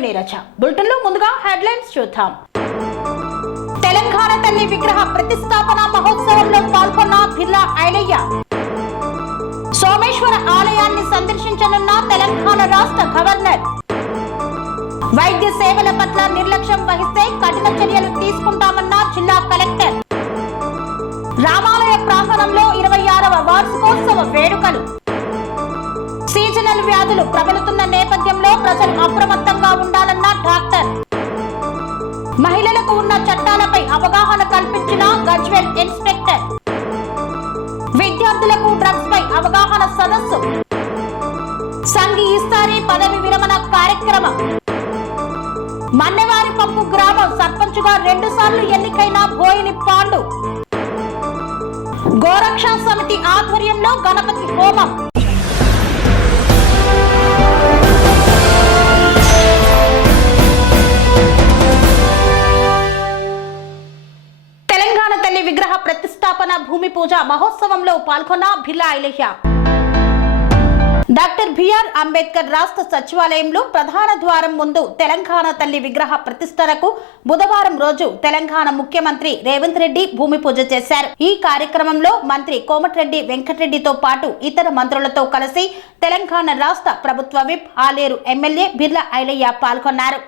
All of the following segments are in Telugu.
నేను నీరజ. బులెటిన్లో ముందుగా హెడ్లైన్స్ చూద్దాం. తెలంగాణ తల్లి విగ్రహ ప్రతిష్టాపన మహోత్సవంలో పాల్గొన్న బిర్లా ఐలయ్య. సోమేశ్వర ఆలయాన్ని సందర్శించనున్న తెలంగాణ రాష్ట్ర గవర్నర్. వైద్య సేవల పట్ల నిర్లక్ష్యం వహిస్తే కఠిన చర్యలు తీసుకుంటామన్న జిల్లా కలెక్టర్. రామాలయ ప్రాంగణంలో 26వ వార్షికోత్సవ వేడుకలు. సీజనల్ వ్యాధులు ప్రబలుతున్న నేపథ్యంలో ప్రజలు అప్రమత్తంగా ఉండాలన్న డాక్టర్. మహిళలకు ఉన్న చట్టాలపై అవగాహన కల్పించిన గజ్వేల్ ఇన్స్పెక్టర్. విద్యార్థులకు డ్రగ్స్ పై అవగాహన సదస్సు. సంఘి ఇస్తారీ పదవి విరమణ కార్యక్రమం. మన్నెవారి పంపు గ్రామం సర్పంచ్గా 2 సార్లు ఎన్నికైన బోయిని పాండు. గోరక్షా సమితి ఆధ్వర్యంలో గణపతి హోమం. తెలంగాణ తల్లి విగ్రహ ప్రతిష్టాపన భూమి పూజ మహోత్సవంలో పాల్గొన్న బిర్లా ఐలయ్య. డాక్టర్ బిఆర్ అంబేద్కర్ రాష్ట్ర సచివాలయంలో ప్రధాన ద్వారం ముందు తెలంగాణ తల్లి విగ్రహ ప్రతిష్టనకు బుధవారం రోజు తెలంగాణ ముఖ్యమంత్రి రేవంత్ రెడ్డి భూమి పూజ చేశారు. ఈ కార్యక్రమంలో మంత్రి కోమటిరెడ్డి వెంకటరెడ్డితో పాటు ఇతర మంత్రులతో కలిసి తెలంగాణ రాష్ట్ర ప్రభుత్వ విప్ ఆలేరు ఎమ్మెల్యే బిర్లా ఐలయ్య పాల్గొన్నారు.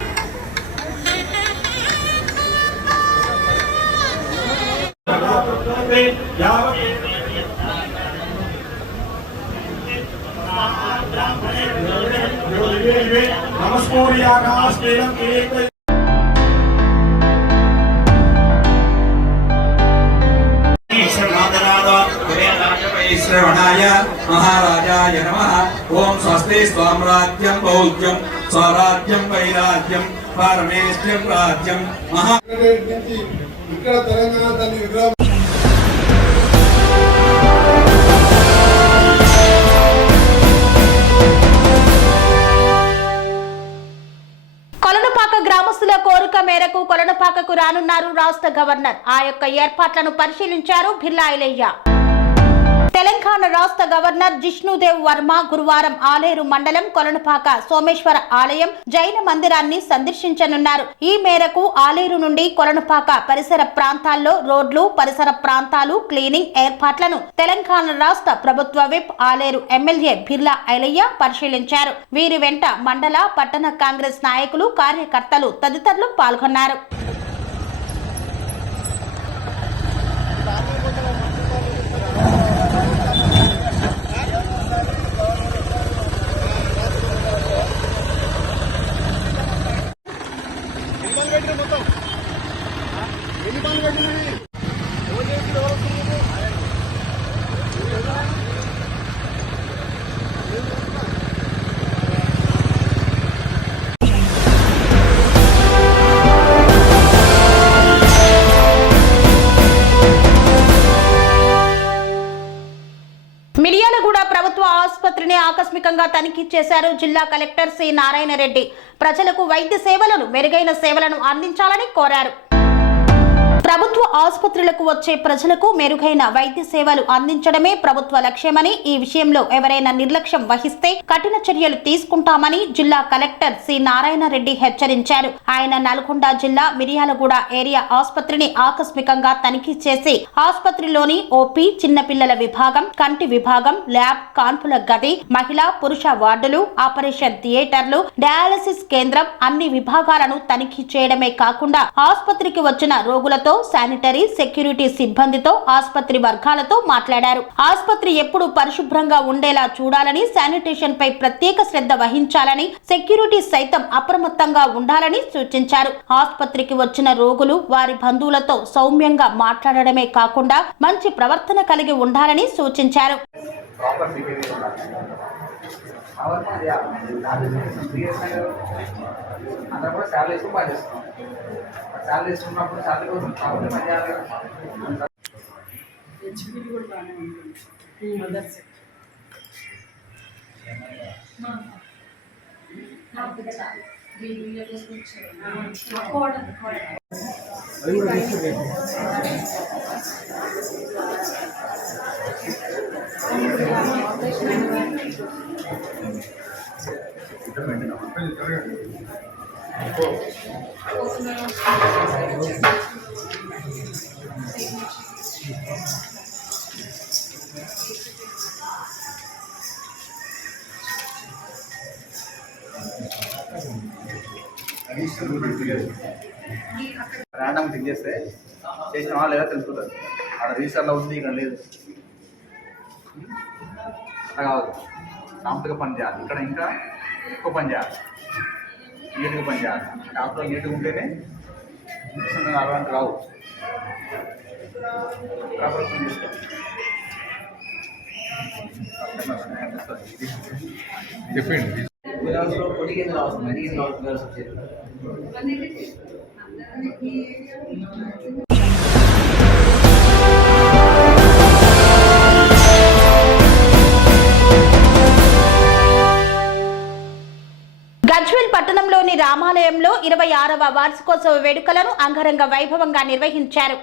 श्रवणाय महाराजाय नमः। ओम स्वस्ति स्वाम्राज्यं बौद्ध्यं स्वराज्यं वैराज्यं पारमेष्ठ्यं राज्यं महा ఇక్కడ తెలంగాణ తల్లి విగ్రహం కొలనుపాక గ్రామస్తుల కోరిక మేరకు కొలనుపాకకు రానున్నారు రాష్ట్ర గవర్నర్. ఆ యొక్క ఏర్పాట్లను పరిశీలించారు బిర్లా ఐలయ్య. తెలంగాణ రాష్ట్ర గవర్నర్ జిష్ణుదేవ్ వర్మ గురువారం ఆలేరు మండలం కొలనుపాక సోమేశ్వర ఆలయం జైన మందిరాన్ని సందర్శించనున్నారు. ఈ మేరకు ఆలేరు నుండి కొలనుపాక పరిసర ప్రాంతాల్లో రోడ్లు, పరిసర ప్రాంతాలు క్లీనింగ్ ఏర్పాట్లను తెలంగాణ రాష్ట్ర ప్రభుత్వ విప్ ఆలేరు ఎమ్మెల్యే బిర్లా ఐలయ్య పరిశీలించారు. వీరి వెంట మండల, పట్టణ కాంగ్రెస్ నాయకులు, కార్యకర్తలు తదితరులు పాల్గొన్నారు. మిర్యాలగూడ ప్రభుత్వ ఆసుపత్రిని ఆకస్మికంగా తనిఖీ చేశారు జిల్లా కలెక్టర్ సి నారాయణ రెడ్డి. ప్రజలకు వైద్య సేవలను, మెరుగైన సేవలను అందించాలని కోరారు. ప్రభుత్వ ఆసుపత్రులకు వచ్చే ప్రజలకు మెరుగైన వైద్య సేవలు అందించడమే ప్రభుత్వ లక్ష్యమని, ఈ విషయంలో ఎవరైనా నిర్లక్ష్యం వహిస్తే కఠిన చర్యలు తీసుకుంటామని జిల్లా కలెక్టర్ సి నారాయణ రెడ్డి హెచ్చరించారు. ఆయన నల్గొండ జిల్లా మిర్యాలగూడ ఏరియా ఆసుపత్రిని ఆకస్మికంగా తనిఖీ చేసి ఆసుపత్రిలోని ఓపీ, చిన్నపిల్లల విభాగం, కంటి విభాగం, ల్యాబ్, కాన్పుల గది, మహిళా, పురుష వార్డులు, ఆపరేషన్ థియేటర్లు, డయాలసిస్ కేంద్రం అన్ని విభాగాలను తనిఖీ చేయడమే కాకుండా ఆసుపత్రికి వచ్చిన రోగులతో, శానిటరీ, సెక్యూరిటీ సిబ్బందితో, ఆసుపత్రి వర్గాలతో మాట్లాడారు. ఆసుపత్రి ఎప్పుడు పరిశుభ్రంగా ఉండేలా చూడాలని, శానిటేషన్ పై ప్రత్యేక శ్రద్ధ వహించాలని, సెక్యూరిటీ సైతం అప్రమత్తంగా ఉండాలని సూచించారు. ఆసుపత్రికి వచ్చిన రోగులు వారి బంధువులతో సౌమ్యంగా మాట్లాడడమే కాకుండా మంచి ప్రవర్తన కలిగి ఉండాలని సూచించారు. ర్యాండమ్ క్లిక్ చేస్తే చేసినా లేదా తెలుసుకుంటుంది. అక్కడ రిజిస్టర్లో ఉంది, ఇక్కడ లేదు. అట్లా కావద్దు, సాంపుల్గా పని చేయాలి. ఇక్కడ ఇంకా ఎక్కువ పని చేయాలి, నీట్గా పని చేయాలి. ల్యాప్లో నీట్గా ఉంటేనే అలాంటి రావు. ప్రాపర్ పని చేసుకోవాలి. చెప్పండి. గజ్వేల్ పట్టణంలోని రామాలయంలో 26వ వార్షికోత్సవ వేడుకలను అంగరంగ వైభవంగా నిర్వహించారు.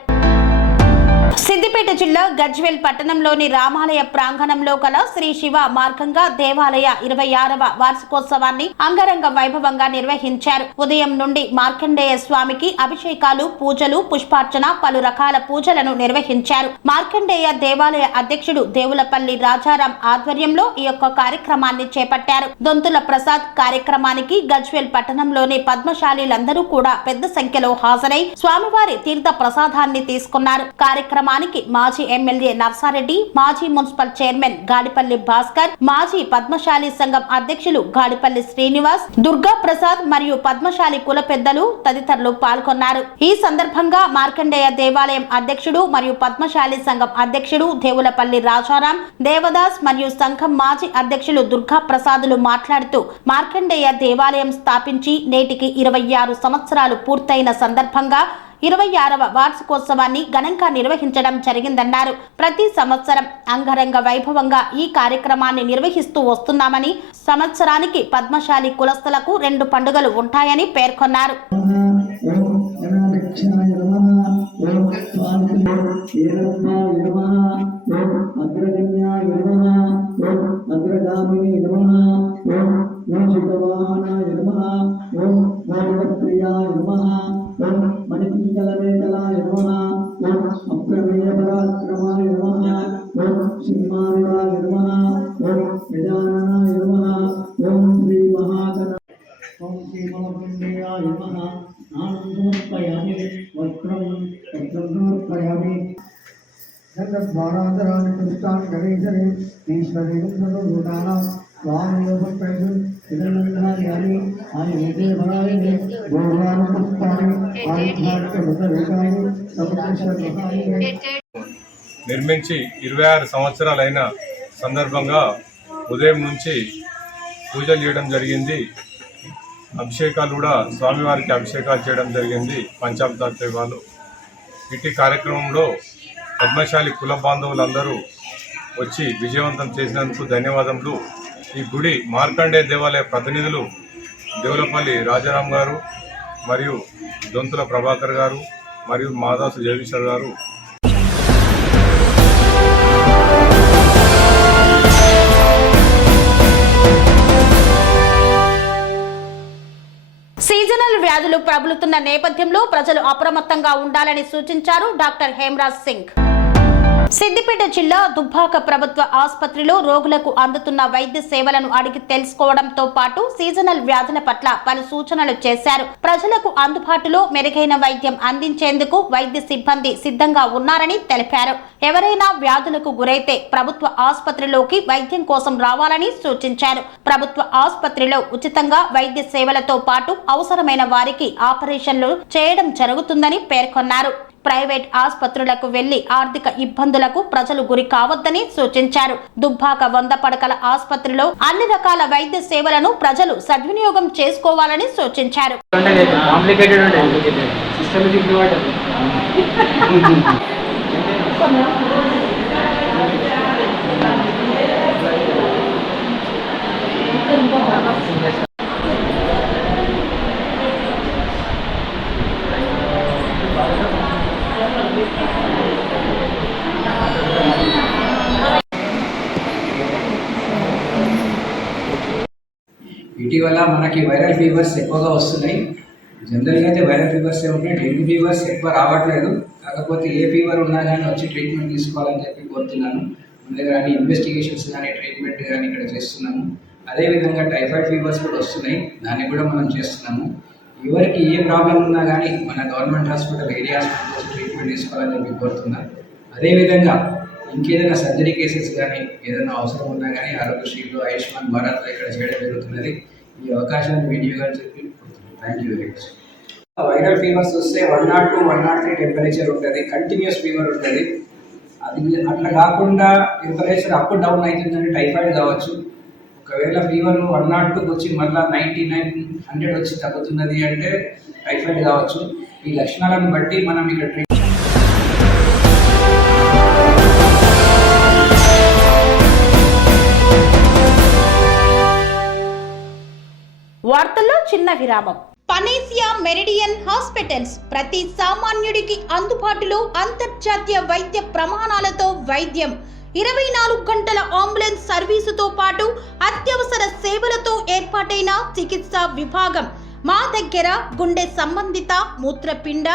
సిద్దిపేట జిల్లా గజ్వేల్ పట్టణంలోని రామాలయ ప్రాంగణంలో గల శ్రీ శివ మార్గంగా దేవాలయ 26వ వార్షికోత్సవాన్ని అంగరంగ వైభవంగా నిర్వహించారు. ఉదయం నుండి మార్కండేయ స్వామికి అభిషేకాలు, పూజలు, పుష్పార్చన, పలు రకాల పూజలను నిర్వహించారు. మార్కండేయ దేవాలయ అధ్యక్షుడు దేవులపల్లి రాజారాం ఆధ్వర్యంలో ఈ యొక్క కార్యక్రమాన్ని చేపట్టారు. దొంతుల ప్రసాద్ కార్యక్రమానికి గజ్వేల్ పట్టణంలోని పద్మశాలీలందరూ కూడా పెద్ద సంఖ్యలో హాజరై స్వామివారి తీర్థ ప్రసాదాన్ని తీసుకున్నారు. కార్యక్రమానికి మాజీ ఎమ్మెల్యే నర్సారెడ్డి, మాజీ మున్సిపల్ చైర్మన్ గాడిపల్లి భాస్కర్, మాజీ పద్మశాలి సంఘం అధ్యక్షులు గాడిపల్లి శ్రీనివాస్, దుర్గా ప్రసాద్ మరియు పద్మశాలి కుల పెద్దలు తదితరులు పాల్గొన్నారు. ఈ సందర్భంగా మార్కండేయ దేవాలయం అధ్యక్షుడు మరియు పద్మశాలి సంఘం అధ్యక్షుడు దేవులపల్లి రాజారాం, దేవదాస్ మరియు సంఘం మాజీ అధ్యక్షులు దుర్గా ప్రసాదులు మాట్లాడుతూ మార్కండేయ దేవాలయం స్థాపించి నేటికి 26 సంవత్సరాలు పూర్తయిన సందర్భంగా 26వ వార్షికోత్సవాన్ని ఘనంగా నిర్వహించడం జరిగిందన్నారు. ప్రతి సంవత్సరం అంగరంగ వైభవంగా ఈ కార్యక్రమాన్ని నిర్వహిస్తూ వస్తున్నామని, సంవత్సరానికి పద్మశాలి కులస్తులకు 2 పండుగలు ఉంటాయని పేర్కొన్నారు. మణిపింగళవేదలాయ నమః. ఓం అప్రమేయ పరాక్రమాయ నమః. ఓం సింహారుడాయ నమః. ఓం గజాననాయ నమః. ఓం శ్రీ మహాగణ ఓం శ్రీ మహాపుణ్యాయ నమః. స్నానం సమర్పయామి, వస్త్రం సమర్పయామి. జగద్వారాంతరాన్ని పుష్టాన్ గణేశనే ఈశ్వరీ సర్వభూతానాం స్వామియోపప్రజు ఇదనందాయాని ఆయుధే భరాయని గోవాన పుష్పాని ఆయుధార్య ముఖరేకాయని సముద్రశర్మహాయని. నిర్మించి 26 సంవత్సరాలైన సందర్భంగా ఉదయం నుంచి పూజలు చేయడం జరిగింది. అభిషేకాలు కూడా స్వామివారికి అభిషేకాలు చేయడం జరిగింది, పంచామృతాభిషేకాలు. ఇట్టి కార్యక్రమంలో పద్మశాలి కుల బాంధవులందరూ వచ్చి విజయవంతం చేసినందుకు ధన్యవాదములు. ఈ గుడి మార్కండే దేవాలయ ప్రతినిధులు దేవులపల్లి రాజారాం గారు మరియు దొంతుల ప్రభాకర్ గారు మరియు మాదాసు జగదీశ్వర్ గారు సీజనల్ వ్యాధులు ప్రబలుతున్న నేపథ్యంలో ప్రజలు అప్రమత్తంగా ఉండాలని సూచించారు డాక్టర్ హేమరాజ్ సింగ్. సిద్దిపేట జిల్లా దుబ్బాక ప్రభుత్వ ఆసుపత్రిలో రోగులకు అందుతున్న వైద్య సేవలను అడిగి తెలుసుకోవడంతో పాటు సీజనల్ వ్యాధుల పట్ల పలు సూచనలు చేశారు. ప్రజలకు అందుబాటులో మెరుగైన వైద్యం అందించేందుకు వైద్య సిబ్బంది సిద్ధంగా ఉన్నారని తెలిపారు. ఎవరైనా వ్యాధులకు గురైతే ప్రభుత్వ ఆసుపత్రిలోకి వైద్యం కోసం రావాలని సూచించారు. ప్రభుత్వ ఆసుపత్రిలో ఉచితంగా వైద్య సేవలతో పాటు అవసరమైన వారికి ఆపరేషన్లు చేయడం జరుగుతుందని పేర్కొన్నారు. ప్రైవేట్ ఆసుపత్రులకు వెళ్లి ఆర్థిక ఇబ్బందులకు ప్రజలు గురి కావద్దని సూచించారు. దుబ్బాక 100 పడకల ఆసుపత్రిలో అన్ని రకాల వైద్య సేవలను ప్రజలు సద్వినియోగం చేసుకోవాలని సూచించారు. ఈ ఇటీవల మనకి వైరల్ ఫీవర్స్ ఎక్కువగా వస్తున్నాయి. జనరల్గా అయితే వైరల్ ఫీవర్స్ ఉంటాయి, డెంగ్యూ ఫీవర్స్ ఎక్కువ రావట్లేదు. కాకపోతే ఏ ఫీవర్ ఉన్నా కానీ వచ్చి ట్రీట్మెంట్ తీసుకోవాలని చెప్పి కోరుతున్నాను. మన దగ్గర అన్ని ఇన్వెస్టిగేషన్స్ కానీ ట్రీట్మెంట్ కానీ ఇక్కడ చేస్తున్నాము. అదేవిధంగా టైఫాయిడ్ ఫీవర్స్ కూడా వస్తున్నాయి, దాన్ని కూడా మనం చేస్తున్నాము. ఎవరికి ఏ ప్రాబ్లం ఉన్నా కానీ మన government hospital, area hospital treatment తీసుకోవాలని చెప్పి కోరుతున్నాను. అదేవిధంగా ఇంకేదైనా సర్జరీ కేసెస్ కానీ ఏదైనా అవసరం ఉన్నా కానీ ఆరోగ్యశ్రీలో, ఆయుష్మాన్ భారత్లో ఇక్కడ చేయడం జరుగుతున్నది. ఈ అవకాశాన్ని వినియోగాలు చెప్పి thank you very much. Viral fevers వస్తే 102, 103 టెంపరేచర్ ఉంటుంది, కంటిన్యూస్ ఫీవర్ ఉంటుంది. అది అట్లా కాకుండా టెంపరేచర్ అప్ డౌన్ అవుతుందంటే టైఫాయిడ్ కావచ్చు. ఒకవేళ ఫీవర్ 102కి వచ్చి మళ్ళీ 99, 100 వచ్చి తగ్గుతున్నది అంటే టైఫాయిడ్ కావచ్చు. ఈ లక్షణాలను బట్టి మనం ఇక్కడ వార్తల్లో చిన్న విరామం. పనేసియా మెరిడియన్ హాస్పిటల్స్ ప్రతి సామాన్యుడికి అందుబాటులో అంతర్జాతీయ వైద్య ప్రమాణాలతో వైద్యం, 24 గంటల అంబులెన్స్ సర్వీసుతో పాటు అత్యవసర సేవలతో ఏర్పాటైన చికిత్సా విభాగం. మా దగ్గర గుండె సంబంధిత, మూత్రపిండ,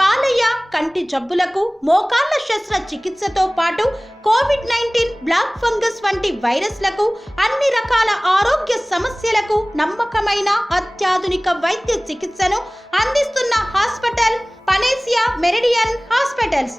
కాలేయ, కంటి జబ్బులకు, మోకాళ్ల శస్త్ర చికిత్సతో పాటు కోవిడ్-19, బ్లాక్ ఫంగస్ వంటి వైరస్లకు, అన్ని రకాల ఆరోగ్య సమస్యలకు నమ్మకమైన అత్యాధునిక వైద్య చికిత్సను అందిస్తున్న హాస్పిటల్ పనేసియా మెరిడియన్ హాస్పిటల్స్.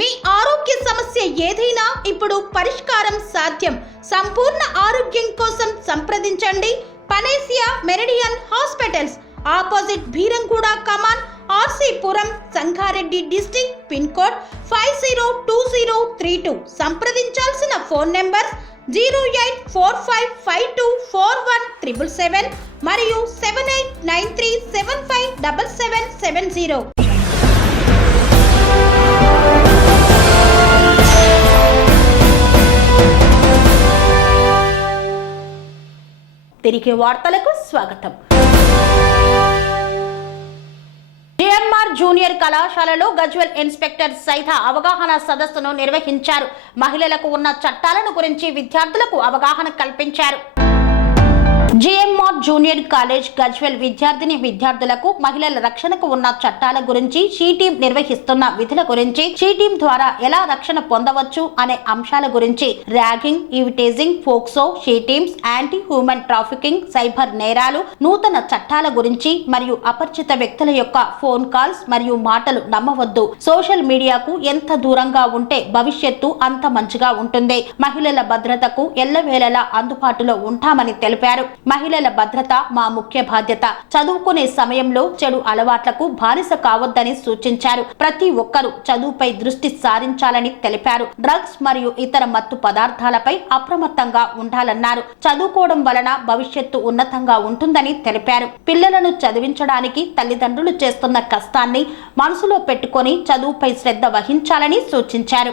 మీ ఆరోగ్య సమస్య ఏదైనా ఇప్పుడు పరిష్కారం సాధ్యం. సంపూర్ణ ఆరోగ్యం కోసం సంప్రదించండి Panacea meridian hospitals, opposite Beeramguda కమాన్, RC Puram, Sangareddy district, pin code 502032. సంప్రదించాల్సిన phone number 0845524177 మరియు 7893757770. తిరిగి వార్తలకు స్వాగతం. జిఎంఆర్ జూనియర్ కళాశాలలో గజ్వెల్ ఇన్స్పెక్టర్ సైత అవగాహన సదస్సును నిర్వహించారు. మహిళలకు ఉన్న చట్టాలను గురించి విద్యార్థులకు అవగాహన కల్పించారు. జిఎంఆర్ జూనియర్ కాలేజ్ గజ్వెల్ విద్యార్థులకు మహిళల రక్షణకు ఉన్న చట్టాల గురించి, షీ టీం నిర్వహిస్తున్న విధుల గురించి, షీ టీం ద్వారా ఎలా రక్షణ పొందవచ్చు అనే అంశాల గురించి, ragging, eve teasing, POCSO, she teams, anti human trafficking, cyber నేరాలు, నూతన చట్టాల గురించి మరియు అపరిచిత వ్యక్తుల యొక్క ఫోన్ కాల్స్ మరియు మాటలు నమ్మవద్దు. సోషల్ మీడియాకు ఎంత దూరంగా ఉంటే భవిష్యత్తు అంత మంచిగా ఉంటుంది. మహిళల భద్రతకు ఎల్లవేళలా అందుబాటులో ఉంటామని తెలిపారు. మహిళల భద్రత మా ముఖ్య బాధ్యత. చదువుకునే సమయంలో చెడు అలవాట్లకు బానిస కావద్దని సూచించారు. ప్రతి ఒక్కరూ చదువుపై దృష్టి సారించాలని తెలిపారు. డ్రగ్స్ మరియు ఇతర మత్తు పదార్థాలపై అప్రమత్తంగా ఉండాలన్నారు. చదువుకోవడం వలన భవిష్యత్తు ఉన్నతంగా ఉంటుందని తెలిపారు. పిల్లలను చదివించడానికి తల్లిదండ్రులు చేస్తున్న కష్టాన్ని మనసులో పెట్టుకొని చదువుపై శ్రద్ధ వహించాలని సూచించారు.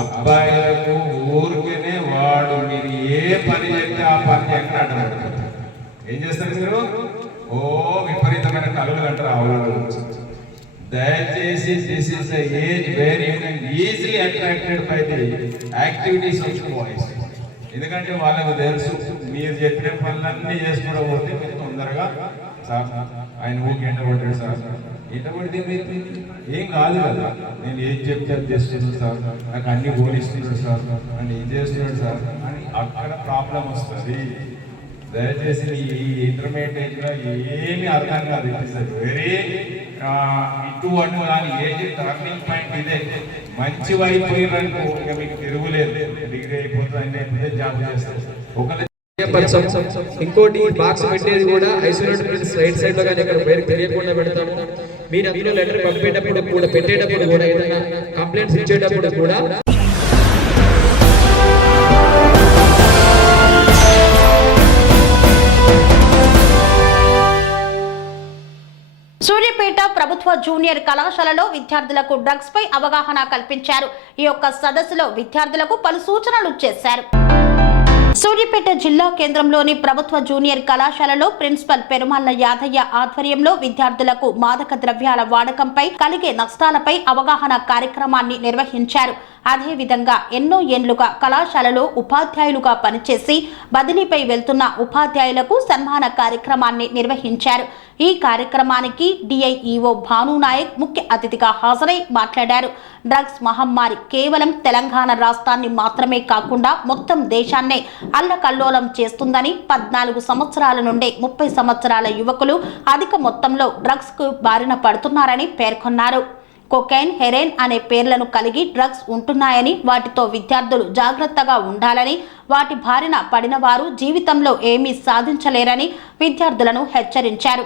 అబ్బాయిలకు ఊరికనే వాడు మీరు ఏ పని చేస్తే ఆ పని ఎక్కడ అడ్డం ఏం చేస్తారు మీరు? ఓ విపరీతమైన కలుగులు అంటారు ఆవులలో. దయచేసి this is the age where you can easily attracted by the activities of boys. ఎందుకంటే వాళ్ళకు తెలుసు మీరు చెప్పిన పనులన్నీ చేసుకోవడం పోతే మీరు తొందరగా సార్ ఆయన ఊరికి ఎండబడ్డాడు సార్, ఎండబడితే ఏం కాదు కదా, నేను ఏం చెప్తే చేస్తున్నాను సార్, నాకు అన్ని బోధిస్తున్నాడు సార్, అని ఏం చేస్తున్నాడు సార్ అని అక్కడ ప్రాబ్లం వస్తుంది. దయచేసి ఈ ఇంటర్మీడియట్ ఏజ్లో ఏమీ అర్థం కాదు. ఇట్ ఇస్ వెరీ ఇటువంటి దాని ఏజ్ టర్నింగ్ పాయింట్ ఇదే. మంచి వైపు పోయిననుకో ఇక మీకు తిరుగులేదు, డిగ్రీ అయిపోతుంది, జాబ్ చేస్తారు. ఒకరి ఇంకోటి బాక్స్ పెట్టేది కూడా ఐసోలేటెడ్ సైడ్ లో కానీ ఇక్కడ పేరు తెలియకుండా పెడతాము. మీరు అందులో లెటర్ పంపేటప్పుడు కూడా, పెట్టేటప్పుడు కూడా, ఏదైనా కంప్లైంట్స్ ఇచ్చేటప్పుడు కూడా సూర్యాపేట ప్రభుత్వ జూనియర్ కళాశాలలో విద్యార్థులకు డ్రగ్స్ పై అవగాహన కల్పించారు. ఈ యొక్క సదస్సులో విద్యార్థులకు పలు సూచనలు చేశారు. సూర్యాపేట జిల్లా కేంద్రంలోని ప్రభుత్వ జూనియర్ కళాశాలలో ప్రిన్సిపల్ పెరుమల్ల యాదయ్య ఆధ్వర్యంలో విద్యార్థులకు మాదక ద్రవ్యాల వాడకంపై కలిగే నష్టాలపై అవగాహన కార్యక్రమాన్ని నిర్వహించారు. అదేవిధంగా ఎన్నో ఏండ్లుగా కళాశాలలో ఉపాధ్యాయులుగా పనిచేసి బదిలీపై వెళ్తున్న ఉపాధ్యాయులకు సన్మాన కార్యక్రమాన్ని నిర్వహించారు. ఈ కార్యక్రమానికి డిఐఈఓ భానునాయక్ ముఖ్య అతిథిగా హాజరై మాట్లాడారు. డ్రగ్స్ మహమ్మారి కేవలం తెలంగాణ రాష్ట్రాన్ని మాత్రమే కాకుండా మొత్తం దేశాన్నే అల్లకల్లోలం చేస్తుందని, 14 సంవత్సరాల నుండి 30 సంవత్సరాల యువకులు అధిక మొత్తంలో డ్రగ్స్ కు బారిన పడుతున్నారని పేర్కొన్నారు. కొకైన్, హెరోయిన్ అనే పేర్లను కలిగి డ్రగ్స్ ఉంటున్నాయని, వాటితో విద్యార్థులు జాగ్రత్తగా ఉండాలని, వాటి బారిన పడిన వారు జీవితంలో ఏమీ సాధించలేరని విద్యార్థులను హెచ్చరించారు.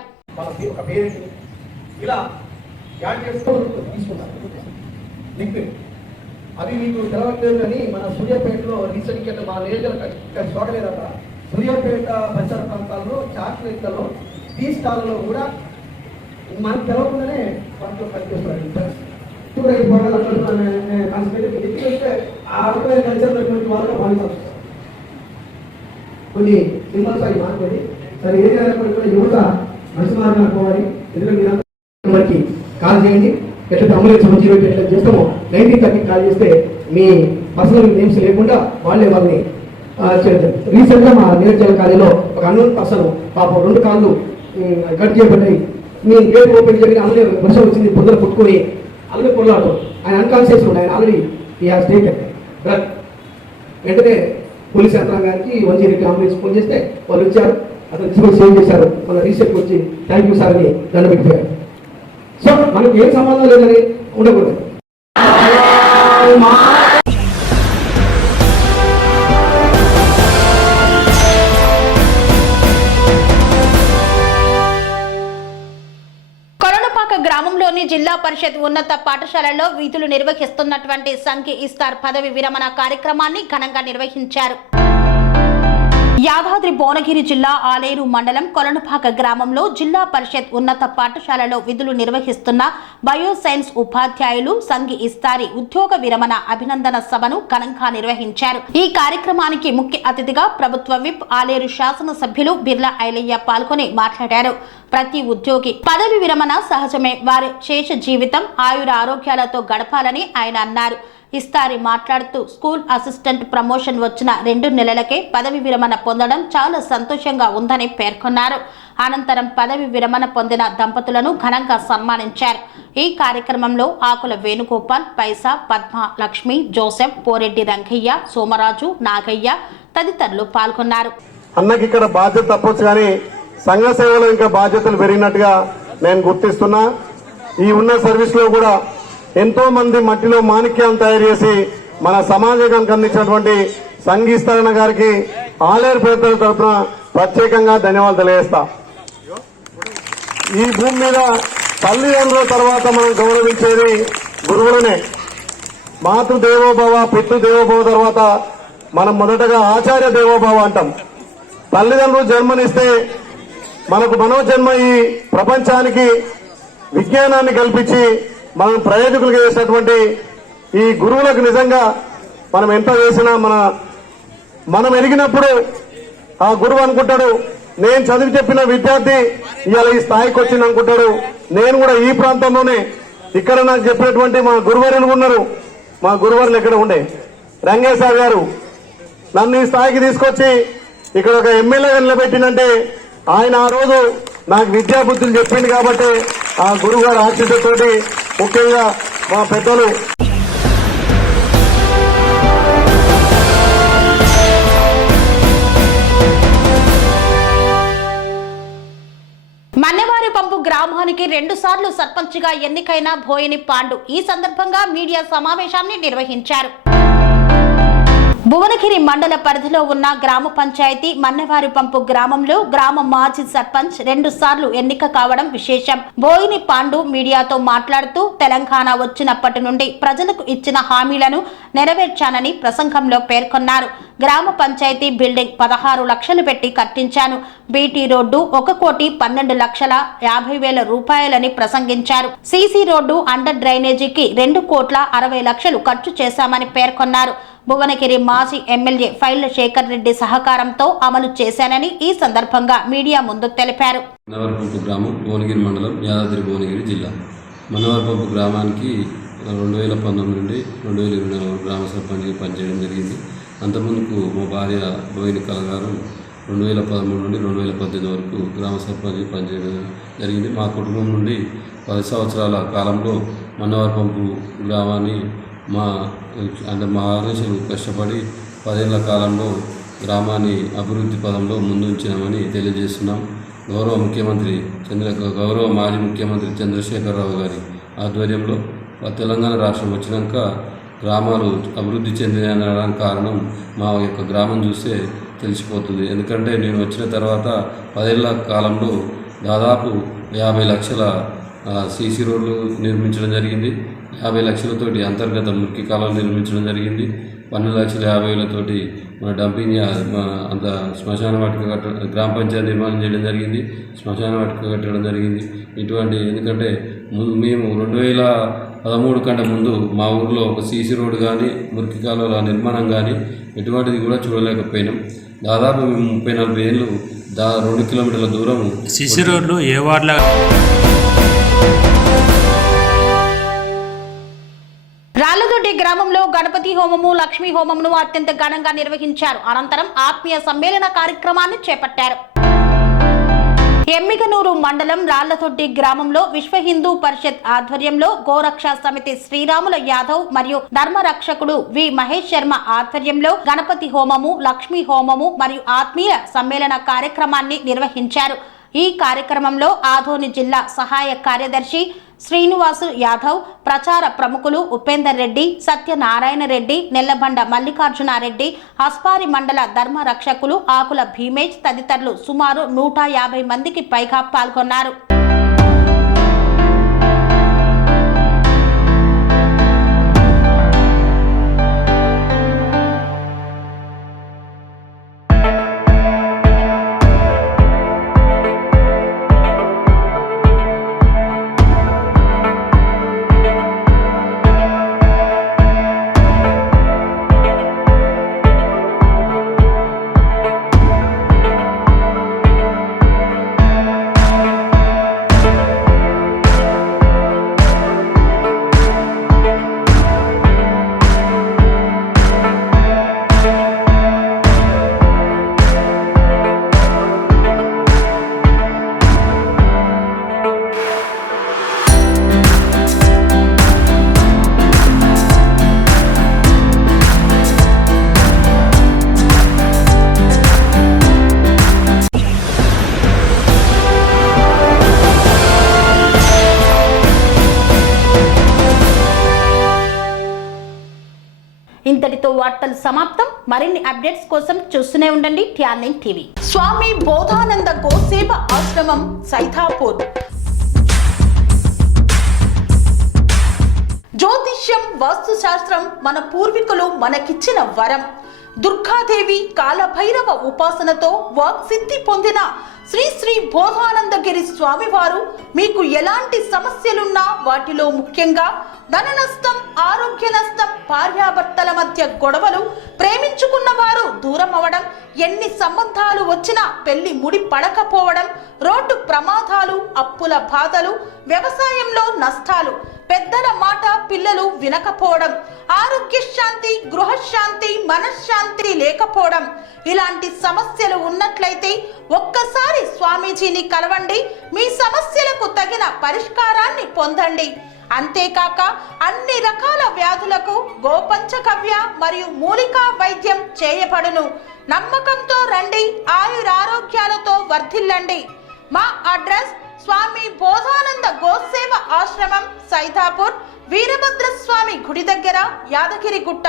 అవి మీకు తెలవట్లేదు కానీ మన సూర్యాపేటలో రీసెంట్గా మా లేజర్ చూడలేదట. సూర్యాపేట పరిసర ప్రాంతాల్లో చాక్లెట్లలో టీ స్టాల్లో కూడా మనకు తెలవకుండానే వాటిలో పనిచేస్తున్నారు. కొన్ని సింబల్స్ అవి మాట్లాడి సరే ఏది అయినప్పటికీ కూడా యువత మనసు మార్గాలు పోవాలి. ఎందుకంటే కాల్ చేయండి. ఎట్లయితే అంబులెన్స్ 108 ఎట్లా చేస్తామో 1930 కాల్ చేస్తే మీ పర్సనల్ నేమ్స్ లేకుండా వాళ్ళే వాళ్ళని చేస్తారు. రీసెంట్గా మా నియోజక కాలేజీలో ఒక అన్నోన్ పర్సన్ పాపం 2 కాళ్ళు కట్ చేయబడ్డాయి. మీ గేట్ ఓపెన్ చేయని అందులో వర్షం వచ్చింది, పొద్దున పుట్టుకొని అందులో పొరలాడు. ఆయన అన్కాన్షియస్ ఉండే, ఆయన ఆల్రెడీ ఈ హాస్ టేకెన్ డ్రగ్. వెంటనే పోలీస్ యంత్రాంగానికి 108 అంబులెన్స్ ఫోన్ చేస్తే వాళ్ళు వచ్చారు. అతను తీసుకొని సేవ్ చేశారు. మన రీసెంట్కి వచ్చి థ్యాంక్ యూ సార్ అని దండ పెట్టారు. సో మనకు ఏం సంబంధం లేదని ఉండకూడదు. గ్రామంలోని జిల్లా పరిషత్ ఉన్నత పాఠశాలలో విధులు నిర్వహిస్తున్నటువంటి సంఘి ఇస్తార్ పదవి విరమణ కార్యక్రమాన్ని ఘనంగా నిర్వహించారు. యాదాద్రి భువనగిరి జిల్లా ఆలేరు మండలం కొలనుపాక గ్రామంలో జిల్లా పరిషత్ ఉన్నత పాఠశాలలో విధులు నిర్వహిస్తున్న బయోసైన్స్ ఉపాధ్యాయులు సంఘి ఇస్తారి ఉద్యోగ విరమణ అభినందన సభను ఘనంగా నిర్వహించారు. ఈ కార్యక్రమానికి ముఖ్య అతిథిగా ప్రభుత్వ విప్ ఆలేరు శాసనసభ్యులు బిర్లా ఐలయ్య పాల్గొని మాట్లాడారు. ప్రతి ఉద్యోగి పదవి విరమణ సహజమే, వారి శేష జీవితం ఆయుర ఆరోగ్యాలతో గడపాలని ఆయన అన్నారు. ఇస్తారి మాట్లాడుతూ స్కూల్ అసిస్టెంట్ ప్రమోషన్ వచ్చిన 2 నెలలకే పదవి విరమణ పొందడం చాలా సంతోషంగా ఉందని పేర్కొన్నారు. అనంతరం పదవి విరమణ పొందిన దంపతులను ఘనంగా సన్మానించారు. ఈ కార్యక్రమంలో ఆకుల వేణుగోపాల్, పైసా, పద్మ, లక్ష్మి, జోసెఫ్, పోరెడ్డి రంగయ్య, సోమరాజు, నాగయ్య తదితరులు పాల్గొన్నారు. అన్నకి ఇక్కడ బాధ్యత తప్పొచ్చు కానీ సంఘ సేవలో ఇంకా బాధ్యతలు పెరిగినట్టుగా నేను గుర్తిస్తున్నా. ఈ ఉన్న సర్వీస్ లో కూడా ఎంతో మంది మట్టిలో మాణిక్యాలను తయారు చేసి మన సమాజానికి అందించినటువంటి సంఘీస్తరణ గారికి ఆలేరు పేదల తరఫున ప్రత్యేకంగా ధన్యవాదాలు తెలియజేస్తా. ఈ భూమి మీద తల్లిదండ్రుల తర్వాత మనం గౌరవించేది గురువులనే. మాతృ దేవోభవ, పితృ దేవోభవ తర్వాత మనం మొదటగా ఆచార్య దేవోభవ అంటాం. తల్లిదండ్రులు జన్మనిస్తే మనకు మనోజన్మ ఈ ప్రపంచానికి విజ్ఞానాన్ని కల్పించి మనం ప్రయోజకులుగా చేసినటువంటి ఈ గురువులకు నిజంగా మనం ఎంత చేసినా మనం ఎదిగినప్పుడు ఆ గురువు అనుకుంటాడు, నేను చదివి చెప్పిన విద్యార్థి ఇవాళ ఈ స్థాయికి వచ్చింది అనుకుంటాడు. నేను కూడా ఈ ప్రాంతంలోనే ఇక్కడ నాకు చెప్పినటువంటి మా గురువర్యులు ఉన్నారు. మా గురువర్యులు ఎక్కడ ఉండే రంగయ్య సార్ గారు నన్ను ఈ స్థాయికి తీసుకొచ్చి ఇక్కడ ఒక ఎమ్మెల్యేగా నిలబెట్టినంటే ఆయన ఆ రోజు నాకు విద్యా బుద్ధులు చెప్పింది కాబట్టి ఆ గురువు గారి ఆశీస్సుతోటి ముఖ్యంగా మా పెద్దలు మన్నెవారి పంపు గ్రామానికి 2 సార్లు సర్పంచ్గా ఎన్నికైన బోయిని పాండు ఈ సందర్భంగా మీడియా సమావేశాన్ని నిర్వహించారు. భువనగిరి మండల పరిధిలో ఉన్న గ్రామ పంచాయతీ మన్నెవారి పంపు గ్రామంలో గ్రామ మాజీ సర్పంచ్ 2 సార్లు ఎన్నిక కావడం విశేషం. బోయిని పాండు మీడియాతో మాట్లాడుతూ తెలంగాణ వచ్చినప్పటి నుండి ప్రజలకు ఇచ్చిన హామీలను నెరవేర్చానని ప్రసంగంలో పేర్కొన్నారు. గ్రామ పంచాయతీ బిల్డింగ్ 16 లక్షలు పెట్టి కట్టించాను. బీటీ రోడ్డు 1,12,50,000 రూపాయలని ప్రసంగించారు. సీసీ రోడ్డు అండర్ డ్రైనేజీకి 2,60,00,000 ఖర్చు చేశామని పేర్కొన్నారు. భువనగిరి మాజీ ఎమ్మెల్యే ఫైళ్ల శేఖర్ రెడ్డి సహకారంతో అమలు చేశానని ఈ సందర్భంగా మీడియా ముందు తెలిపారు. మన్నెవారిపంపు గ్రామం భువనగిరి మండలం యాదాద్రి భువనగిరి జిల్లా. మన్నెవారిపంపు గ్రామానికి 2019 నుండి 2024 గ్రామ సర్పంచ్గా పనిచేయడం జరిగింది. అంతకుముందుకు మా భార్య బోయిని కళ గారు 2013 నుండి 2018 వరకు గ్రామ సర్పంచ్గా పనిచేయడం జరిగింది. మా కుటుంబం నుండి 10 సంవత్సరాల కాలంలో మన్నవరపంపు గ్రామాన్ని మా ఆలోచనలు కష్టపడి 10 ఏళ్ల కాలంలో గ్రామాన్ని అభివృద్ధి పదంలో ముందుంచామని తెలియజేస్తున్నాం. గౌరవ మాజీ ముఖ్యమంత్రి చంద్రశేఖరరావు గారి ఆధ్వర్యంలో తెలంగాణ రాష్ట్రం వచ్చినాక గ్రామాలు అభివృద్ధి చెందినడానికి కారణం మా యొక్క గ్రామం చూస్తే తెలిసిపోతుంది. ఎందుకంటే నేను వచ్చిన తర్వాత 10 ఏళ్ల కాలంలో దాదాపు 50 లక్షల సీసీ రోడ్లు నిర్మించడం జరిగింది. 50 లక్షలతోటి అంతర్గత మురికి కాలువలు నిర్మించడం జరిగింది. 12,50,000తోటి మన డంపింగ్ అంత శ్మశాన వాటిక గ్రామ పంచాయతీ నిర్మాణం చేయడం జరిగింది. శ్మశాన వాటిక కట్టడం జరిగింది. ఇటువంటి ఎందుకంటే మేము 2013 కంటే ముందు మా ఊర్లో ఒక సీసీ రోడ్డు కానీ మురికి కాలువల నిర్మాణం కానీ ఎటువంటిది కూడా చూడలేకపోయినాం. దాదాపు మేము 30-40 ఏళ్ళు 2 కిలోమీటర్ల దూరం సీసీ రోడ్లు ఏ వార్డులో రాళ్లదొడ్డి గ్రామంలో గణపతి హోమము లక్ష్మీ హోమమును అత్యంత ఘనంగా నిర్వహించారు. అనంతరం ఆత్మీయ సమ్మేళన కార్యక్రమాన్ని చేపట్టారు. ఎమ్మిగనూరు మండలం రాళ్లదొడ్డి గ్రామంలో విశ్వ హిందూ పరిషత్ ఆధ్వర్యంలో గోరక్ష సమితి శ్రీరాముల యాదవ్ మరియు ధర్మరక్షకుడు వి మహేష్ శర్మ ఆధ్వర్యంలో గణపతి హోమము లక్ష్మీ హోమము మరియు ఆత్మీయ సమ్మేళన కార్యక్రమాన్ని నిర్వహించారు. ఈ కార్యక్రమంలో ఆదోని జిల్లా సహాయ కార్యదర్శి శ్రీనివాసు యాదవ్, ప్రచార ప్రముఖులు ఉపేందర్ రెడ్డి, సత్యనారాయణ రెడ్డి, నెల్లబండ మల్లికార్జునారెడ్డి, అస్పారి మండల ధర్మ రక్షకులు ఆకుల భీమేష్ తదితరులు సుమారు 150 మందికి పైగా పాల్గొన్నారు. ఇంతటితో వార్తలు సమాప్తం. మరిన్ని అప్డేట్స్ కోసం చూస్తూనే ఉండండి TR9 టీవీ. స్వామి బోధానంద గోసేవ ఆశ్రమం సైథాపూర్. జ్యోతిష్యం వాస్తుశాస్త్రం మన పూర్వీకులు మనకిచ్చిన వరం. దుర్గాదేవి కాలభైరవ ఉపాసనతో వాక్సిద్ధి పొందిన శ్రీ శ్రీ బోధానందగిరి స్వామివారు మీకు ఎలాంటి సమస్యలున్నా వాటిలో ముఖ్యంగా ధన నష్టం, ఆరోగ్య నష్టం, భార్యాభర్తల మధ్య గొడవలు, ప్రేమించుకున్న వారు దూరం అవడం, ఎన్ని సంబంధాలు వచ్చినా పెళ్లి ముడి పడకపోవడం, రోడ్డు ప్రమాదాలు, అప్పుల బాధలు, వ్యవసాయంలో నష్టాలు, పెద్దల మాట పిల్లలు వినకపోవడం, ఆరోగ్య శాంతి, గృహశాంతి, మనశ్శాంతి లేకపోవడం, ఇలాంటి సమస్యలు ఉన్నట్లయితే ఒక్కసారి స్వామీజీని కలవండి. మీ సమస్యలకు తగిన పరిష్కారాన్ని పొందండి. అంతేకాక అన్ని రకాల వ్యాధులకు గోపంచకవ్య మరియు మూలికా వైద్యం చేయబడును. నమ్మకంతో రండి, ఆయురారోగ్యాలతో వర్ధిల్లండి. మా అడ్రస్ స్వామి బోధానంద గోసేవ ఆశ్రమం సైథాపూర్, వీరభద్ర స్వామి గుడి దగ్గర, యాదగిరిగుట్ట.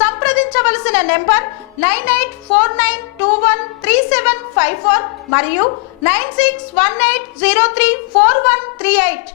సంప్రదించవలసిన నెంబర్ 9849213754 మరియు 9618034138.